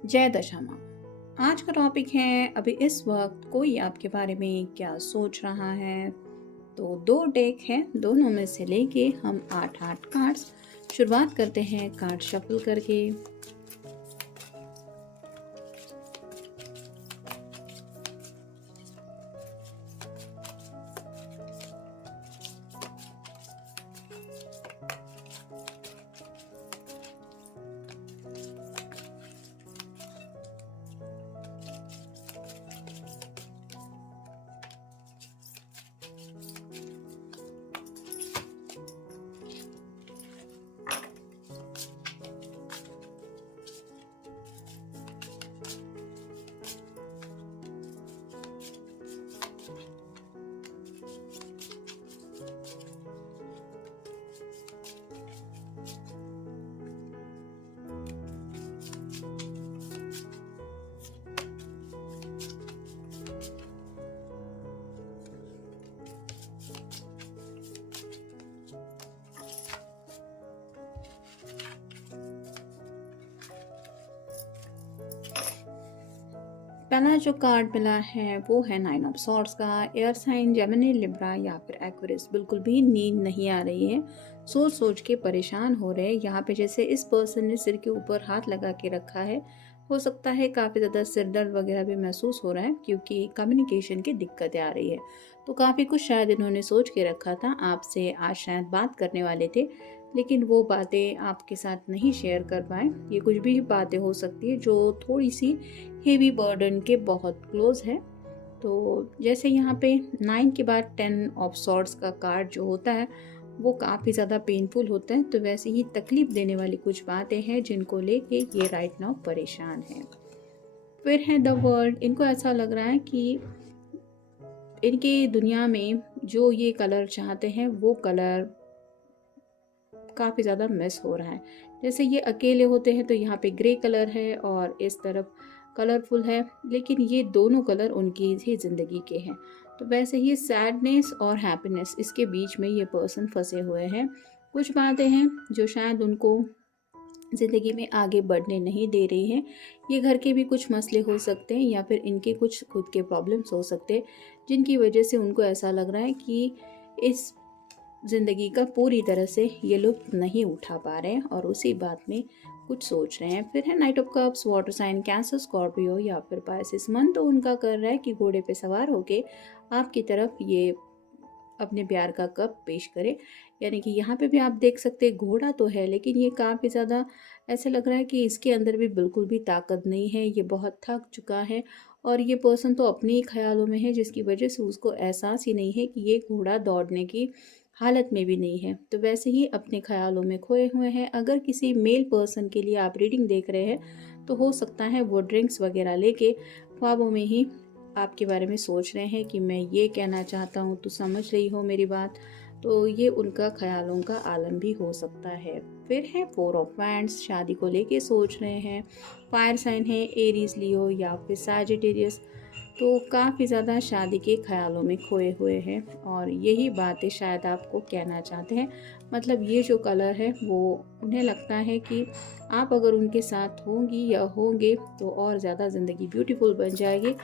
जय दशामा। आज का टॉपिक है अभी इस वक्त कोई आपके बारे में क्या सोच रहा है। तो दो डेक हैं, दोनों में से लेके हम 8 कार्ड्स शुरुआत करते हैं कार्ड शफल करके। पहला जो कार्ड मिला है वो है 9 ऑफ सॉर्ड्स का। एयर साइन जेमिनी, लिब्रा या फिर एक्वेरियस, बिल्कुल भी नींद नहीं आ रही है, सोच सोच के परेशान हो रहे हैं। यहाँ पे जैसे इस पर्सन ने सिर के ऊपर हाथ लगा के रखा है, हो सकता है काफ़ी ज़्यादा सिर दर्द वगैरह भी महसूस हो रहा है क्योंकि कम्युनिकेशन की दिक्कतें आ रही है। तो काफ़ी कुछ शायद इन्होंने सोच के रखा था, आपसे आज शायद बात करने वाले थे, लेकिन वो बातें आपके साथ नहीं शेयर कर पाए। ये कुछ भी बातें हो सकती है जो थोड़ी सी हेवी बर्डन के बहुत क्लोज है। तो जैसे यहाँ पे 9 के बाद 10 ऑफ सॉर्ड्स का कार्ड जो होता है वो काफ़ी ज़्यादा पेनफुल होता है, तो वैसे ही तकलीफ देने वाली कुछ बातें हैं जिनको लेके ये राइट नाउ परेशान है। फिर है द वर्ल्ड। इनको ऐसा लग रहा है कि इनकी दुनिया में जो ये कलर चाहते हैं वो कलर काफ़ी ज़्यादा मिस हो रहा है। जैसे ये अकेले होते हैं तो यहाँ पे ग्रे कलर है और इस तरफ कलरफुल है, लेकिन ये दोनों कलर उनकी ही ज़िंदगी के हैं। तो वैसे ही सैडनेस और हैप्पीनेस, इसके बीच में ये पर्सन फंसे हुए हैं। कुछ बातें हैं जो शायद उनको ज़िंदगी में आगे बढ़ने नहीं दे रही हैं। ये घर के भी कुछ मसले हो सकते हैं या फिर इनके कुछ खुद के प्रॉब्लम्स हो सकते हैं जिनकी वजह से उनको ऐसा लग रहा है कि इस ज़िंदगी का पूरी तरह से ये लुत्फ़ नहीं उठा पा रहे हैं और उसी बात में कुछ सोच रहे हैं। फिर है knight of cups, water sign Cancer, Scorpio या फिर पाइसिस। मन तो उनका कर रहा है कि घोड़े पे सवार होके आपकी तरफ ये अपने प्यार का कप पेश करे। यानी कि यहाँ पे भी आप देख सकते हैं घोड़ा तो है, लेकिन ये काफ़ी ज़्यादा ऐसे लग रहा है कि इसके अंदर भी बिल्कुल भी ताकत नहीं है, ये बहुत थक चुका है और ये पर्सन तो अपने ही ख्यालों में है जिसकी वजह से उसको एहसास ही नहीं है कि ये घोड़ा दौड़ने की हालत में भी नहीं है। तो वैसे ही अपने ख्यालों में खोए हुए हैं। अगर किसी मेल पर्सन के लिए आप रीडिंग देख रहे हैं तो हो सकता है वो ड्रिंक्स वगैरह लेके ख्वाबों में ही आपके बारे में सोच रहे हैं कि मैं ये कहना चाहता हूँ, तो समझ रही हो मेरी बात। तो ये उनका ख्यालों का आलम भी हो सकता है। फिर है 4 ऑफ वैंड्स, शादी को लेके सोच रहे हैं। फायर साइन है एरीज, लियो या फिर सैजिटेरियस। तो काफ़ी ज़्यादा शादी के ख्यालों में खोए हुए हैं और यही बातें शायद आपको कहना चाहते हैं। मतलब ये जो कलर है वो उन्हें लगता है कि आप अगर उनके साथ होंगी या होंगे तो और ज़्यादा ज़िंदगी ब्यूटीफुल बन जाएगी,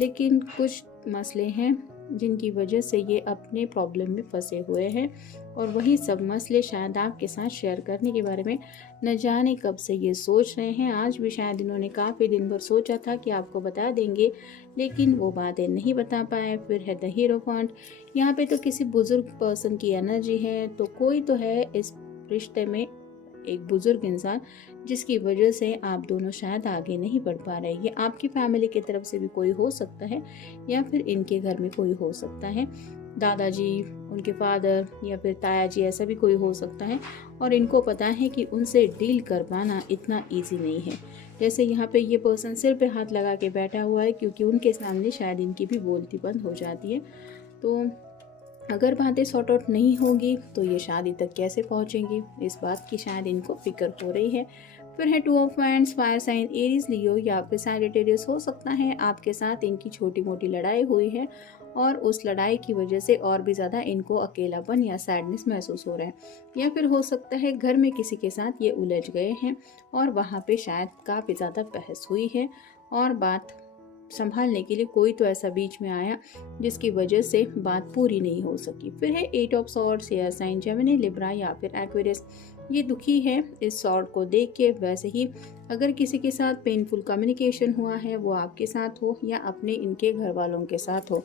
लेकिन कुछ मसले हैं जिनकी वजह से ये अपने प्रॉब्लम में फंसे हुए हैं और वही सब मसले शायद आपके साथ शेयर करने के बारे में न जाने कब से ये सोच रहे हैं। आज भी शायद इन्होंने काफ़ी दिन भर सोचा था कि आपको बता देंगे, लेकिन वो बातें नहीं बता पाए। फिर है द हीरोफेंट। यहाँ पे तो किसी बुजुर्ग पर्सन की एनर्जी है, तो कोई तो है इस रिश्ते में, एक बुजुर्ग इंसान, जिसकी वजह से आप दोनों शायद आगे नहीं बढ़ पा रहे। ये आपकी फैमिली की तरफ से भी कोई हो सकता है या फिर इनके घर में कोई हो सकता है, दादाजी, उनके फादर या फिर ताया जी, ऐसा भी कोई हो सकता है। और इनको पता है कि उनसे डील कर पाना इतना ईजी नहीं है। जैसे यहाँ पे ये पर्सन सिर पे हाथ लगा के बैठा हुआ है क्योंकि उनके सामने शायद इनकी भी बोलती बंद हो जाती है। तो अगर बातें सॉर्ट आउट नहीं होंगी तो ये शादी तक कैसे पहुंचेंगी, इस बात की शायद इनको फिक्र हो रही है। फिर है two of wands, fire sign Aries, Leo या फिर सैजिटेरियस हो सकता है। आपके साथ इनकी छोटी मोटी लड़ाई हुई है और उस लड़ाई की वजह से और भी ज़्यादा इनको अकेलापन या सैडनेस महसूस हो रहा है। या फिर हो सकता है घर में किसी के साथ ये उलझ गए हैं और वहाँ पे शायद काफ़ी ज़्यादा बहस हुई है और बात संभालने के लिए कोई तो ऐसा बीच में आया जिसकी वजह से बात पूरी नहीं हो सकी। फिर है eight of swords, air sign Gemini, Libra या फिर एक्वेरियस। ये दुखी है इस सॉर्ड को देख के। वैसे ही अगर किसी के साथ पेनफुल कम्युनिकेशन हुआ है, वो आपके साथ हो या अपने इनके घर वालों के साथ हो,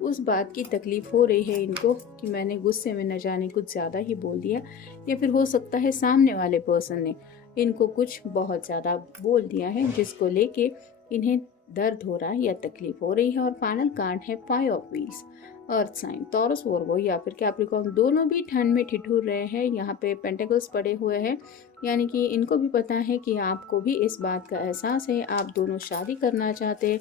उस बात की तकलीफ हो रही है इनको कि मैंने गुस्से में न जाने कुछ ज़्यादा ही बोल दिया, या फिर हो सकता है सामने वाले पर्सन ने इनको कुछ बहुत ज़्यादा बोल दिया है जिसको लेके इन्हें दर्द हो रहा है या तकलीफ हो रही है। और फाइनल कार्ड है five of wheels, earth sign, Taurus, Virgo या फिर कैप्रिकॉर्न, दोनों भी ठंड में ठिठुर रहे हैं। यहाँ पे पेंटेकल्स पड़े हुए हैं, यानी कि इनको भी पता है कि आपको भी इस बात का एहसास है, आप दोनों शादी करना चाहते हैं,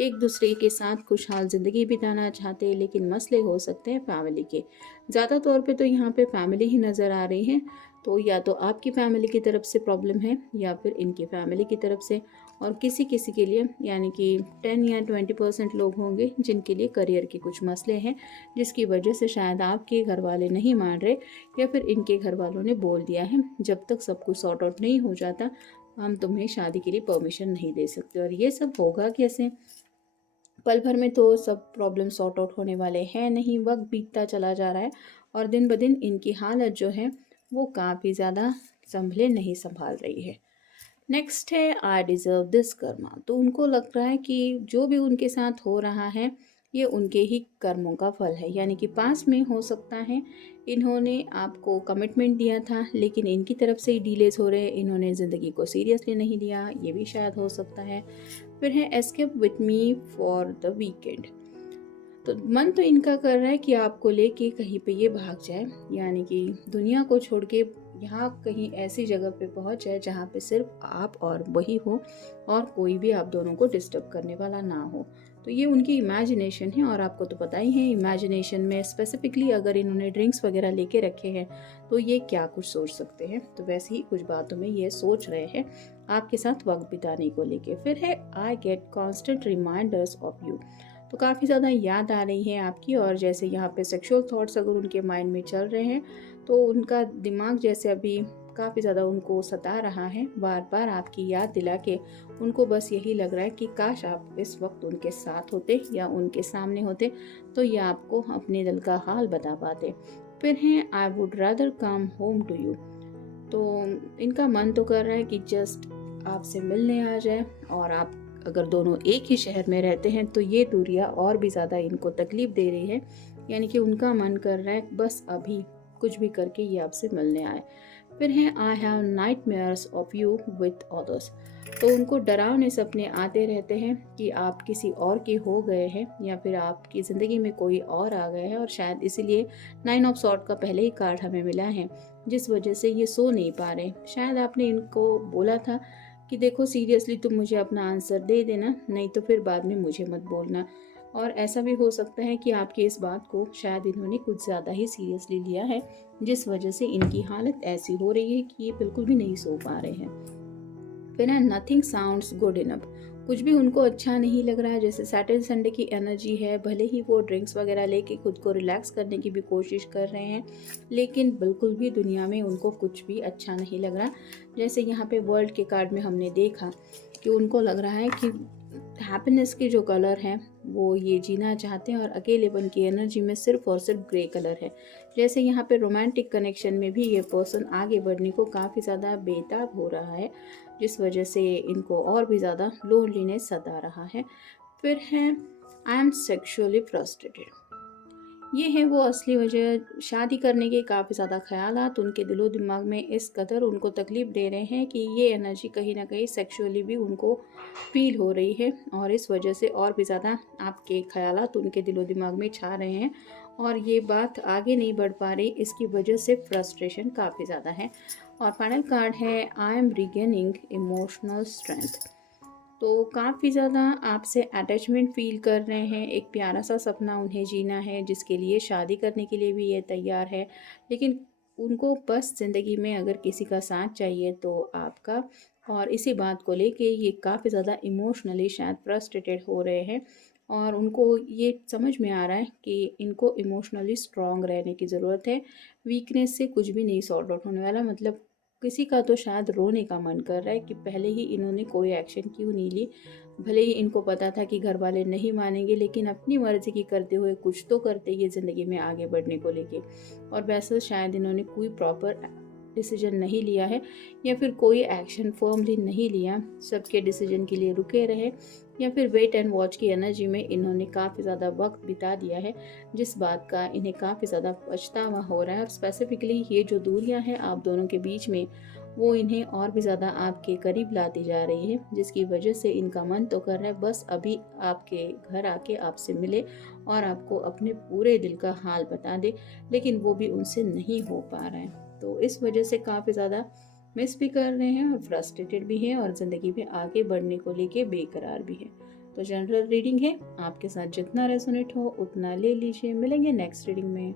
एक दूसरे के साथ खुशहाल ज़िंदगी बिताना चाहते हैं, लेकिन मसले हो सकते हैं फैमिली के। ज़्यादा तौर पे तो यहाँ पे फैमिली ही नज़र आ रही है। तो या तो आपकी फैमिली की तरफ से प्रॉब्लम है या फिर इनकी फैमिली की तरफ से। और किसी किसी के लिए यानी कि 10 या 20% लोग होंगे जिनके लिए करियर के कुछ मसले हैं, जिसकी वजह से शायद आपके घर वाले नहीं मान रहे या फिर इनके घर वालों ने बोल दिया है जब तक सब कुछ सॉर्ट आउट नहीं हो जाता हम तुम्हें शादी के लिए परमिशन नहीं दे सकते। और ये सब होगा कैसे? पल भर में तो सब प्रॉब्लम सॉर्ट आउट होने वाले हैं नहीं, वक्त बीतता चला जा रहा है और दिन ब दिन इनकी हालत जो है वो काफ़ी ज़्यादा संभाल रही है। नेक्स्ट है आई डिज़र्व दिस कर्मा। तो उनको लग रहा है कि जो भी उनके साथ हो रहा है ये उनके ही कर्मों का फल है, यानी कि पास में हो सकता है इन्होंने आपको कमिटमेंट दिया था लेकिन इनकी तरफ से ही डीलेज हो रहे, इन्होंने ज़िंदगी को सीरियसली नहीं लिया, ये भी शायद हो सकता है। फिर है escape with me for the weekend. तो मन तो इनका कर रहा है कि आपको लेके कहीं पे ये भाग जाए, यानी कि दुनिया को छोड़ के यहाँ कहीं ऐसी जगह पे पहुँच जाए जहाँ पे सिर्फ आप और वही हो और कोई भी आप दोनों को डिस्टर्ब करने वाला ना हो। तो ये उनकी इमेजिनेशन है और आपको तो पता ही है इमेजिनेशन में स्पेसिफिकली अगर इन्होंने ड्रिंक्स वगैरह लेके रखे हैं तो ये क्या कुछ सोच सकते हैं। तो वैसे ही कुछ बातों में ये सोच रहे हैं आपके साथ वक्त बिताने को लेके। फिर है I get constant reminders of you. तो काफ़ी ज़्यादा याद आ रही है आपकी, और जैसे यहाँ पे सेक्सुअल थॉट्स अगर उनके माइंड में चल रहे हैं तो उनका दिमाग जैसे अभी काफ़ी ज़्यादा उनको सता रहा है, बार बार आपकी याद दिला के उनको बस यही लग रहा है कि काश आप इस वक्त उनके साथ होते या उनके सामने होते तो ये आपको अपने दिल का हाल बता पाते। फिर हैं I would rather come home to you. तो इनका मन तो कर रहा है कि जस्ट आपसे मिलने आ जाए, और आप अगर दोनों एक ही शहर में रहते हैं तो ये दूरियां और भी ज़्यादा इनको तकलीफ दे रही है, यानी कि उनका मन कर रहा है बस अभी कुछ भी करके ये आपसे मिलने आए। फिर हैं I have nightmares of you with others. तो उनको डरावने सपने आते रहते हैं कि आप किसी और के हो गए हैं या फिर आपकी ज़िंदगी में कोई और आ गए हैं, और शायद इसीलिए 9 ऑफ सॉर्ट का पहले ही कार्ड हमें मिला है जिस वजह से ये सो नहीं पा रहे। शायद आपने इनको बोला था कि देखो सीरियसली तुम मुझे अपना आंसर दे देना, नहीं तो फिर बाद में मुझे मत बोलना। और ऐसा भी हो सकता है कि आपकी इस बात को शायद इन्होंने कुछ ज़्यादा ही सीरियसली लिया है जिस वजह से इनकी हालत ऐसी हो रही है कि ये बिल्कुल भी नहीं सो पा रहे हैं। फिर है नथिंग साउंड्स गुड इनफ। कुछ भी उनको अच्छा नहीं लग रहा है, जैसे सैटरडे संडे की एनर्जी है, भले ही वो ड्रिंक्स वगैरह लेके खुद को रिलैक्स करने की भी कोशिश कर रहे हैं लेकिन बिल्कुल भी दुनिया में उनको कुछ भी अच्छा नहीं लग रहा। जैसे यहाँ पे वर्ल्ड के कार्ड में हमने देखा कि उनको लग रहा है कि हैप्पीनेस के जो कलर हैं वो ये जीना चाहते हैं और अकेलेपन की एनर्जी में सिर्फ और सिर्फ ग्रे कलर है। जैसे यहाँ पे रोमांटिक कनेक्शन में भी ये पर्सन आगे बढ़ने को काफ़ी ज़्यादा बेताब हो रहा है जिस वजह से इनको और भी ज़्यादा लोनलीनेस सता रहा है। फिर है आई एम सेक्सुअली फ्रस्ट्रेटेड। ये है वो असली वजह, शादी करने के काफ़ी ज़्यादा ख्यालात उनके दिलो दिमाग में इस कदर उनको तकलीफ़ दे रहे हैं कि ये एनर्जी कहीं ना कहीं सेक्सुअली भी उनको फील हो रही है और इस वजह से और भी ज़्यादा आपके ख्यालात उनके दिलो दिमाग में छा रहे हैं और ये बात आगे नहीं बढ़ पा रही, इसकी वजह से फ्रस्ट्रेशन काफ़ी ज़्यादा है। और फाइनल कार्ड है I am regaining emotional strength. तो काफ़ी ज़्यादा आपसे अटैचमेंट फ़ील कर रहे हैं, एक प्यारा सा सपना उन्हें जीना है जिसके लिए शादी करने के लिए भी ये तैयार है, लेकिन उनको बस ज़िंदगी में अगर किसी का साथ चाहिए तो आपका और इसी बात को लेके ये काफ़ी ज़्यादा इमोशनली शायद फ्रस्ट्रेटेड हो रहे हैं और उनको ये समझ में आ रहा है कि इनको इमोशनली स्ट्रॉन्ग रहने की ज़रूरत है। वीकनेस से कुछ भी नहीं सॉर्ट आउट होने वाला। मतलब किसी का तो शायद रोने का मन कर रहा है कि पहले ही इन्होंने कोई एक्शन क्यों नहीं ली। भले ही इनको पता था कि घर वाले नहीं मानेंगे, लेकिन अपनी मर्ज़ी की करते हुए कुछ तो करते ये ज़िंदगी में आगे बढ़ने को लेके। और वैसे शायद इन्होंने कोई प्रॉपर डिसीजन नहीं लिया है या फिर कोई एक्शन फर्मली नहीं लिया, सबके डिसीजन के लिए रुके रहे या फिर वेट एंड वॉच की एनर्जी में इन्होंने काफ़ी ज़्यादा वक्त बिता दिया है, जिस बात का इन्हें काफ़ी ज़्यादा पछतावा हो रहा है। और स्पेसिफिकली ये जो दूरियां हैं आप दोनों के बीच में, वो इन्हें और भी ज़्यादा आपके करीब लाती जा रही है, जिसकी वजह से इनका मन तो कर रहा है बस अभी आपके घर आके आपसे मिले और आपको अपने पूरे दिल का हाल बता दे, लेकिन वो भी उनसे नहीं हो पा रहा है। तो इस वजह से काफ़ी ज़्यादा मिस भी कर रहे हैं और फ्रस्ट्रेटेड भी हैं और ज़िंदगी में आगे बढ़ने को लेके बेकरार भी हैं। तो जनरल रीडिंग है, आपके साथ जितना रेजोनेट हो उतना ले लीजिए। मिलेंगे नेक्स्ट रीडिंग में।